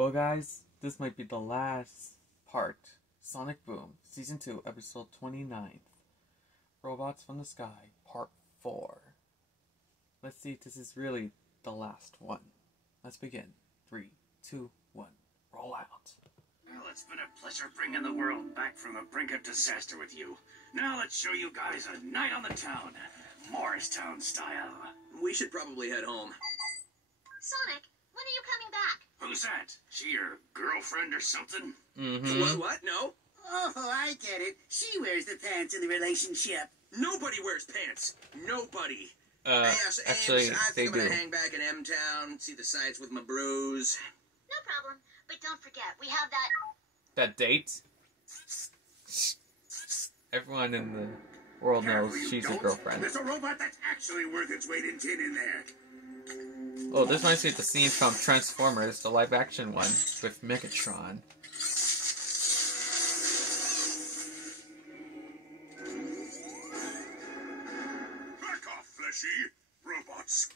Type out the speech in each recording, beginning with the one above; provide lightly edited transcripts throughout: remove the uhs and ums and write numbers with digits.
Well, guys, this might be the last part. Sonic Boom, Season 2, Episode 29. Robots from the Sky, Part 4. Let's see if this is really the last one. Let's begin. 3, 2, 1. Roll out. Well, it's been a pleasure bringing the world back from the brink of disaster with you. Now let's show you guys a night on the town. Morristown style. We should probably head home. Sonic, when are you coming back? Who's that? She your girlfriend or something? What? No? Oh, I get it. She wears the pants in the relationship. Nobody wears pants. Nobody. Actually, I they think I'm do. gonna hang back in M-Town, see the sights with my bros. No problem. But don't forget, we have that... That date? Everyone in the world knows she's your girlfriend. There's a robot that's actually worth its weight in tin in there. Oh, this reminds me of the scene from Transformers, the live-action one, with Megatron. Back off, Fleshy. Robots,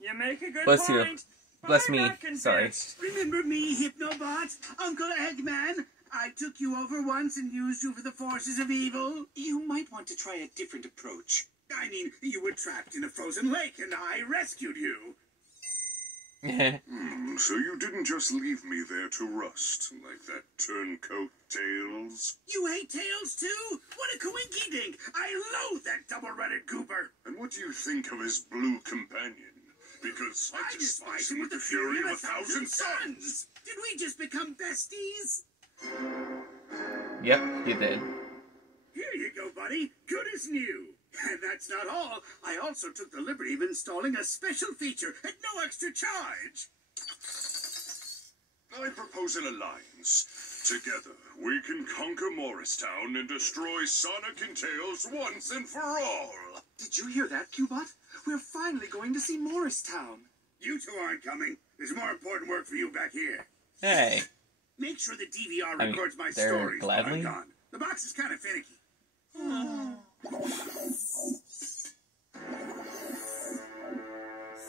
You make a good Bless you. point. Bless I'm me. not convinced. Sorry. Remember me, Hypnobot? Uncle Eggman? I took you over once and used you for the forces of evil. You might want to try a different approach. I mean, you were trapped in a frozen lake and I rescued you. So you didn't just leave me there to rust, like that turncoat Tails? You hate Tails too? What a coinky-dink! I loathe that double-rutted goober. And what do you think of his blue companion? Because I despise him with the fury of 1,000 suns! Did we just become besties? Yep, you did. Here you go, buddy. Good as new. And that's not all. I also took the liberty of installing a special feature at no extra charge. I propose an alliance. Together, we can conquer Morristown and destroy Sonic and Tails once and for all. Did you hear that, Cubot? We're finally going to see Morristown. You two aren't coming. There's more important work for you back here. Hey. Make sure the DVR I mean, records my they're stories while gladly? I'm gone. The box is kind of finicky.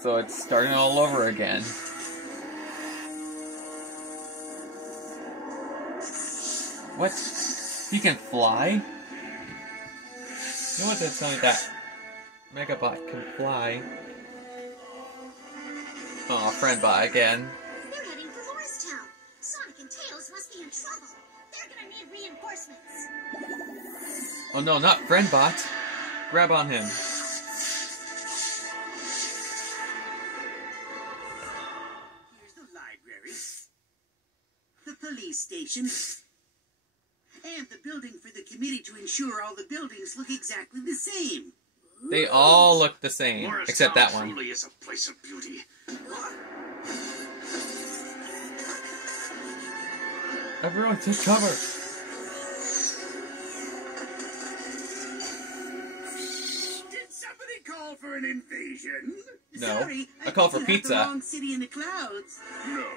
So it's starting all over again. What? He can fly? You know what they're telling me that Megabot can fly? Oh, Friendbot again. They're heading for Morristown. Sonic and Tails must be in trouble. They're gonna need reinforcements. Oh no, not Friendbot! Grab on him. Here's the library, the police station, and the building for the committee to ensure all the buildings look exactly the same. They all look the same, except that one. Truly is a place of beauty. Everyone take cover! Did somebody call for an invasion? No. Sorry, I call for think you have pizza. the wrong city in the clouds. No,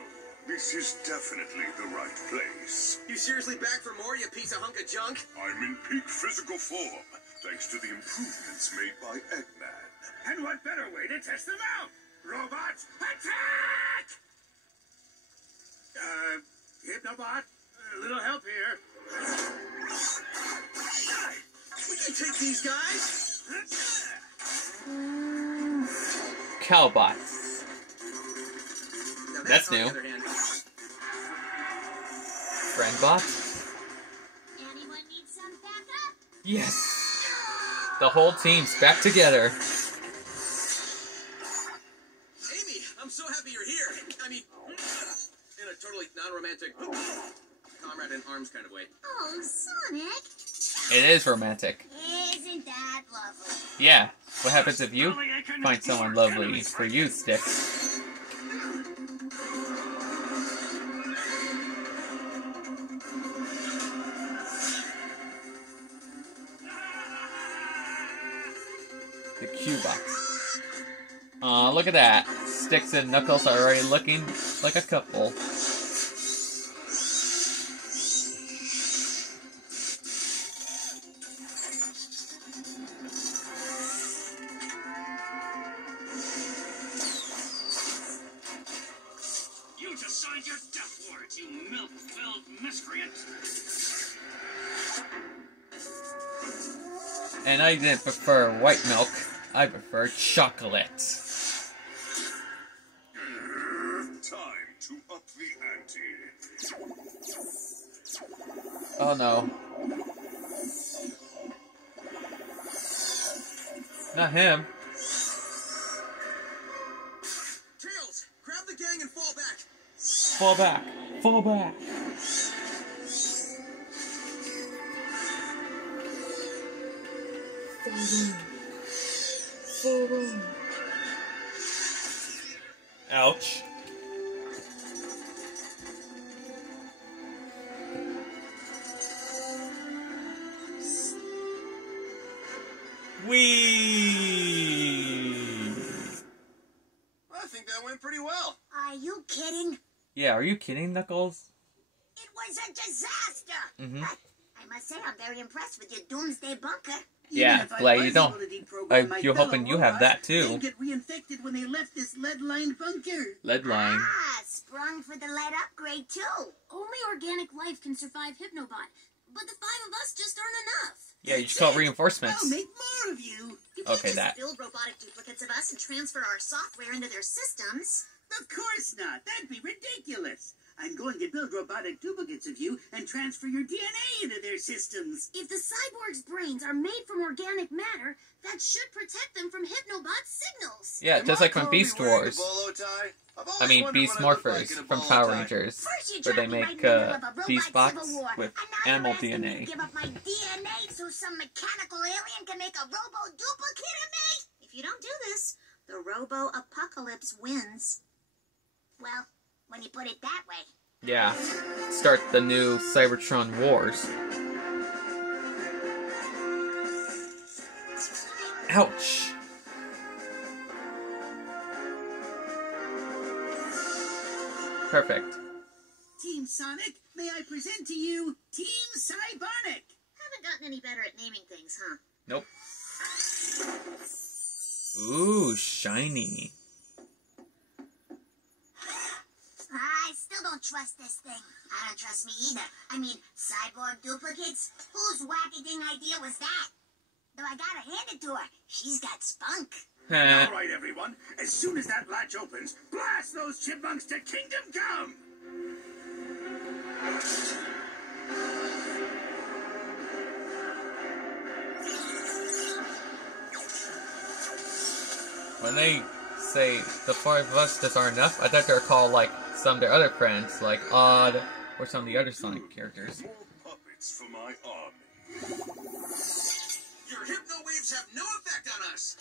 this is definitely the right place. You seriously back for more, you piece of hunk of junk? I'm in peak physical form, thanks to the improvements made by Eggman. And what better way to test them out? Robots, attack! Hypnobot, a little help here. We can take these guys. Cowbot. Now That's on the new. other hand, Friendbot? Anyone need some backup? Yes! The whole team's back together. Amy, I'm so happy you're here. I mean, in a totally non-romantic comrade in arms kind of way. Oh, Sonic. It is romantic. Isn't that lovely? Yeah. What happens if you find someone lovely for you, Sticks? The Q-Box. Aw, look at that. Sticks and Knuckles are already looking like a couple. find your death warrant, you milk-filled miscreant! And I didn't prefer white milk. I prefer chocolate. Time to up the ante. Oh no. Not him. Tails, grab the gang and fall back. Fall back. Fall back. Fall back. Ouch. Whee! I think that went pretty well. Are you kidding? Yeah, are you kidding, Knuckles? It was a disaster. Mm-hmm. I must say, I'm very impressed with your doomsday bunker. Yeah, Even if I glad was you don't. able to deprogram my You're fellow hoping you have that robots, too. they'd get reinfected when they left this lead-lined bunker. Lead line. Ah, sprung for the lead upgrade, too. Only organic life can survive Hypnobot, but the 5 of us just aren't enough. Yeah, you just call it reinforcements. I'll make more of you. You can't Okay, just that. build robotic duplicates of us and transfer our software into their systems. Of course not. That'd be ridiculous. I'm going to build robotic duplicates of you and transfer your DNA into their systems. If the cyborg's brains are made from organic matter, that should protect them from Hypnobot's signals. Yeah, just like from Am I Beast totally wearing Wars. a bolo tie? I've I always mean, wondered Beast what I look Morphers like in a from bolo Power tie. Rangers, First you where they trapped me right make in the middle of a Beast robot Bots civil war, with and now animal you're asking me DNA. to give up my DNA so some mechanical alien can make a robo-duplicate of me? If you don't do this, the robo-apocalypse wins. Well, when you put it that way. Yeah, start the new Cybertron Wars. Ouch. Perfect. Team Sonic, may I present to you Team Cybonic? Haven't gotten any better at naming things, huh? Nope. Ooh, shiny. I still don't trust this thing. I don't trust me either. I mean, cyborg duplicates? Whose wacky-ding idea was that? Though I gotta hand it to her. She's got spunk. All right, everyone. As soon as that latch opens, blast those chipmunks to Kingdom Come! When they say the 5 of us just aren't enough, I thought they were called like some of their other friends, like Odd, or some of the other Sonic characters. More puppets for my army. Your hypno waves have no effect on us.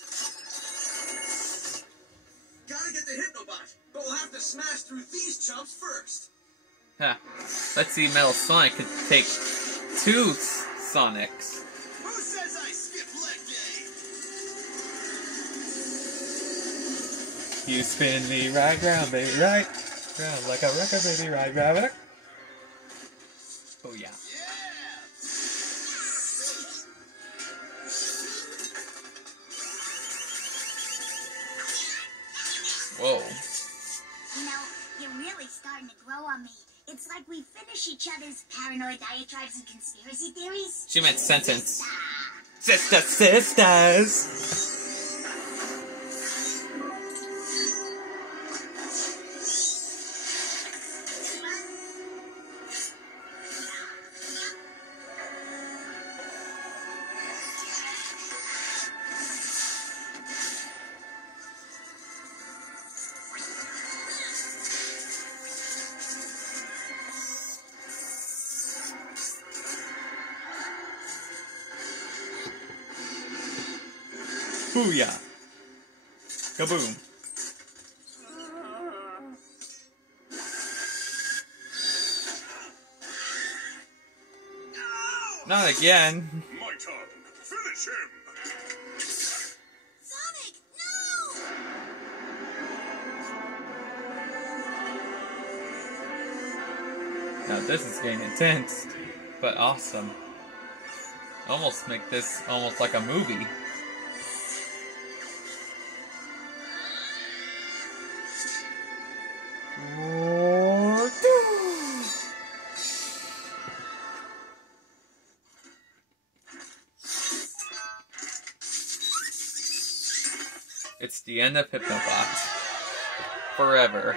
Gotta get the Hypnobot, but we'll have to smash through these chumps first. Huh. Let's see, Metal Sonic could take 2 Sonics. Who says I skip leg day? You spin me right round, baby, right round like a record, baby, right round. Oh yeah. Whoa. You know, you're really starting to grow on me. It's like we finish each other's paranoid diatribes and conspiracy theories. She meant sentence. Ah. Sisters. Booyah. Kaboom. Not again. My turn. Finish him. Sonic, no! Now this is getting intense, but awesome. Almost make this almost like a movie. Roar. It's the end of Hypnobots. Forever.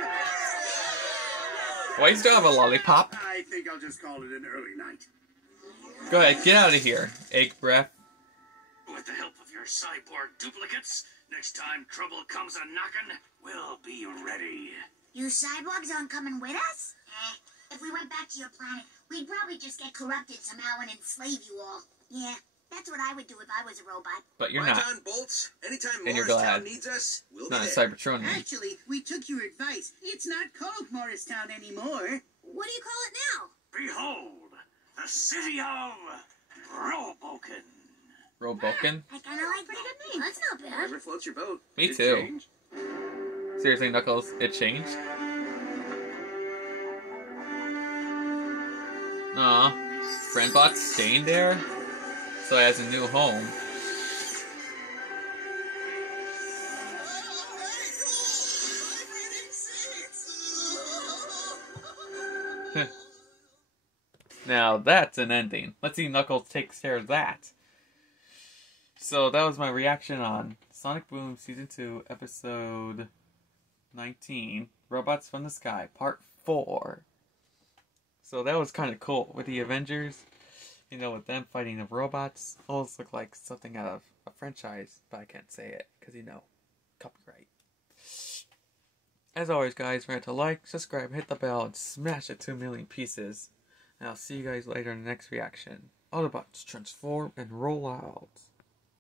Why you still have a lollipop? I think I'll just call it an early night. Go ahead, get out of here, egg breath. With the help of your cyborg duplicates, next time trouble comes a-knockin', we'll be ready. You cyborgs aren't coming with us? If we went back to your planet, we'd probably just get corrupted somehow and enslave you all. Yeah, that's what I would do if I was a robot. But you're Right not. on, Bolts. Anytime And you're Morristown glad. needs us, we'll Not be a there. Cybertronian. Actually, we took your advice. It's not called Morristown anymore. What do you call it now? Behold, the city of Roboken. Roboken? I kind of like Pretty that. good name. That's not bad. Whatever floats your boat. Me It too. changed. Seriously, Knuckles, it changed? Aw. Friendbot's staying there? So he has a new home. Now that's an ending. Let's see Knuckles takes care of that. So that was my reaction on Sonic Boom Season 2, Episode 19, Robots from the Sky, Part 4. So that was kind of cool with the Avengers, you know, with them fighting the robots. Almost looked like something out of a franchise, but I can't say it, because, you know, copyright. As always, guys, remember to like, subscribe, hit the bell, and smash it to 2 million pieces. And I'll see you guys later in the next reaction. Autobots transform and roll out.